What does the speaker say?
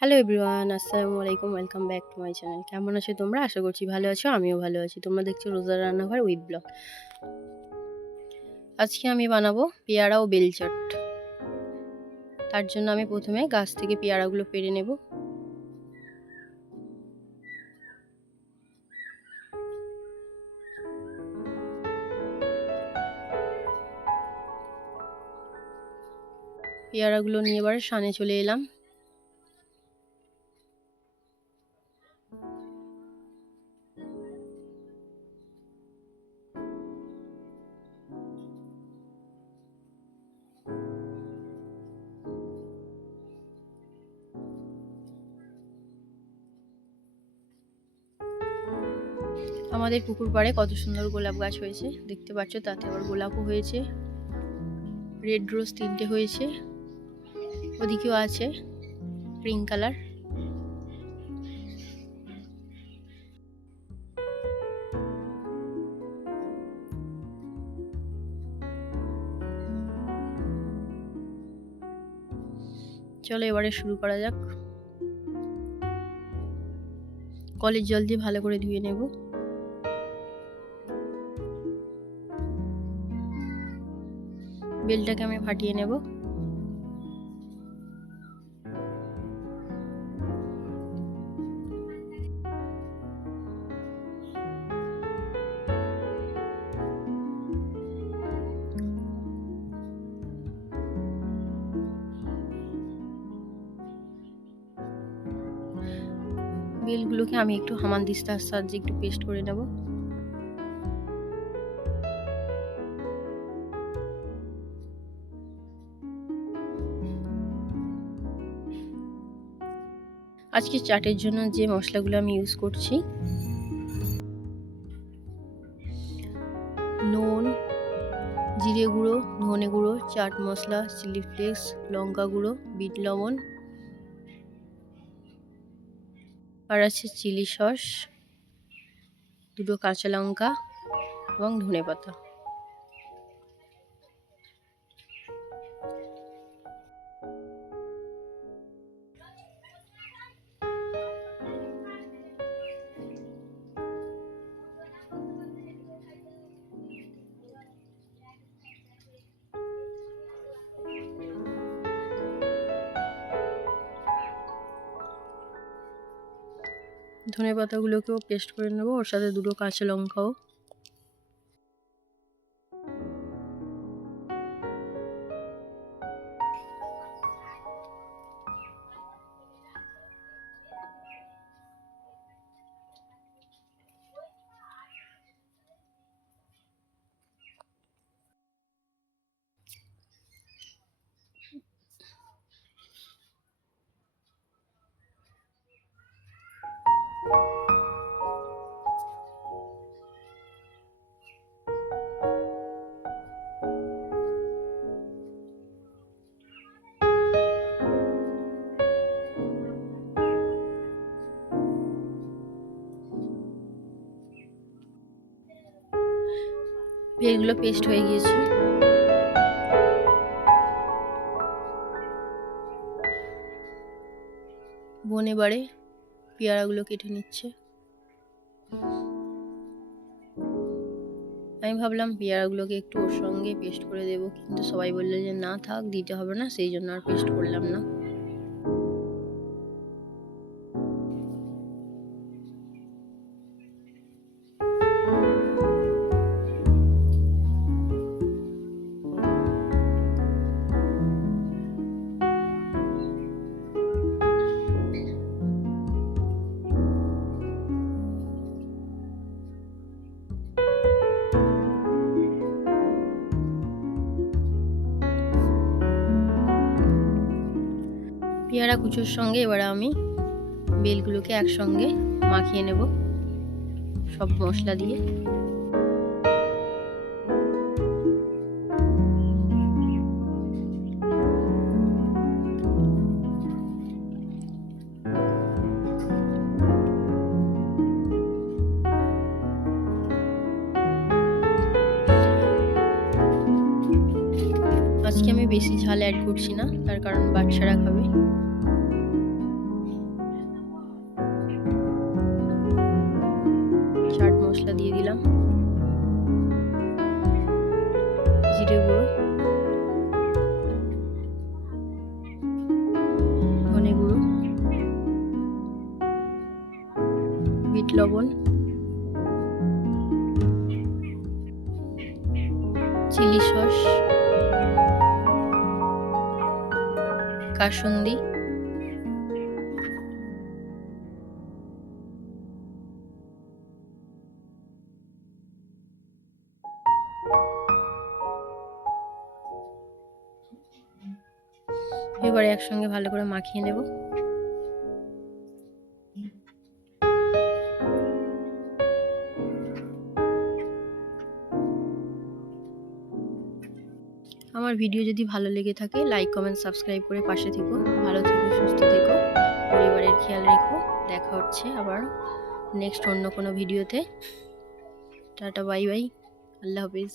Hello everyone, আসসালামু আলাইকুম। Welcome back to my channel. কেমন আছো তোমরা? আশা করছি ভালো আছো, আমিও ভালো আছি। তোমরা দেখছো রোজার রান্নাঘর উইথ ব্লগ। আজকে আমি বানাবো পেয়ারা ও বেলচট। তার জন্য আমি প্রথমে গাছ থেকে পেয়ারাগুলো পেড়ে নেব। পেয়ারাগুলো নিয়ে এবারে সানে চলে এলাম। আমাদের পুকুর পাড়ে কত সুন্দর গোলাপ গাছ হয়েছে দেখতে পাচ্ছ, তাতে আবার গোলাপও হয়েছে, রেড রোজ 3টে হয়েছে, ওদিকেও আছে পিঙ্ক কালার। চলো এবারে শুরু করা যাক। কলের জল দিয়ে ভালো করে ধুয়ে নেব। বেলটাকে আমি ফাটিয়ে নেব। বেলগুলোকে আমি একটু হামানদিস্তার সাহায্যে একটু পেস্ট করে নেব। আজকে চাটের জন্য যে মশলাগুলো আমি ইউজ করছি: নুন, জিরে গুঁড়ো, ধনে গুঁড়ো, চাট মশলা, চিলি ফ্লেক্স, লঙ্কা গুঁড়ো, বিট লবণ, আর আছে চিলি সস, 2টো কাঁচা লঙ্কা এবং ধনে পাতা। ধনে পাতাগুলোকেও পেস্ট করে নেব, ওর সাথে 2টো কাঁচা লঙ্কাও। এগুলো পেস্ট হয়ে গিয়েছে। বোন এবারে পেয়ারাগুলো কেটে নিচ্ছে। আমি ভাবলাম পেয়ারাগুলোকে একটু ওর সঙ্গে পেস্ট করে দেবো, কিন্তু সবাই বললো যে না থাক, দিতে হবে না, সেই জন্য আর পেস্ট করলাম না। পেয়ারা কুচোর সঙ্গে এবারে আমি বেলগুলোকে একসঙ্গে মাখিয়ে নেব সব মশলা দিয়ে। আজকে আমি বেশি ঝাল অ্যাড করছি না, তার কারণ বাচ্চারা খাবে। মশলা দিয়ে দিলাম, জিরে গুঁড়ো, ধনে গুঁড়ো, বিট লবণ, চিলি সস, কাসুন্দি, এবারে একসঙ্গে ভালো করে মাখিয়ে নেব। আমার ভিডিও যদি ভালো লেগে থাকে লাইক কমেন্ট সাবস্ক্রাইব করে পাশে থেকো। ভালো থেকো, সুস্থ থেকো, পরিবারের খেয়াল রেখো। দেখা হচ্ছে আবার নেক্সট অন্য কোনো ভিডিওতে। টাটা, বাই বাই, আল্লাহ হাফিজ।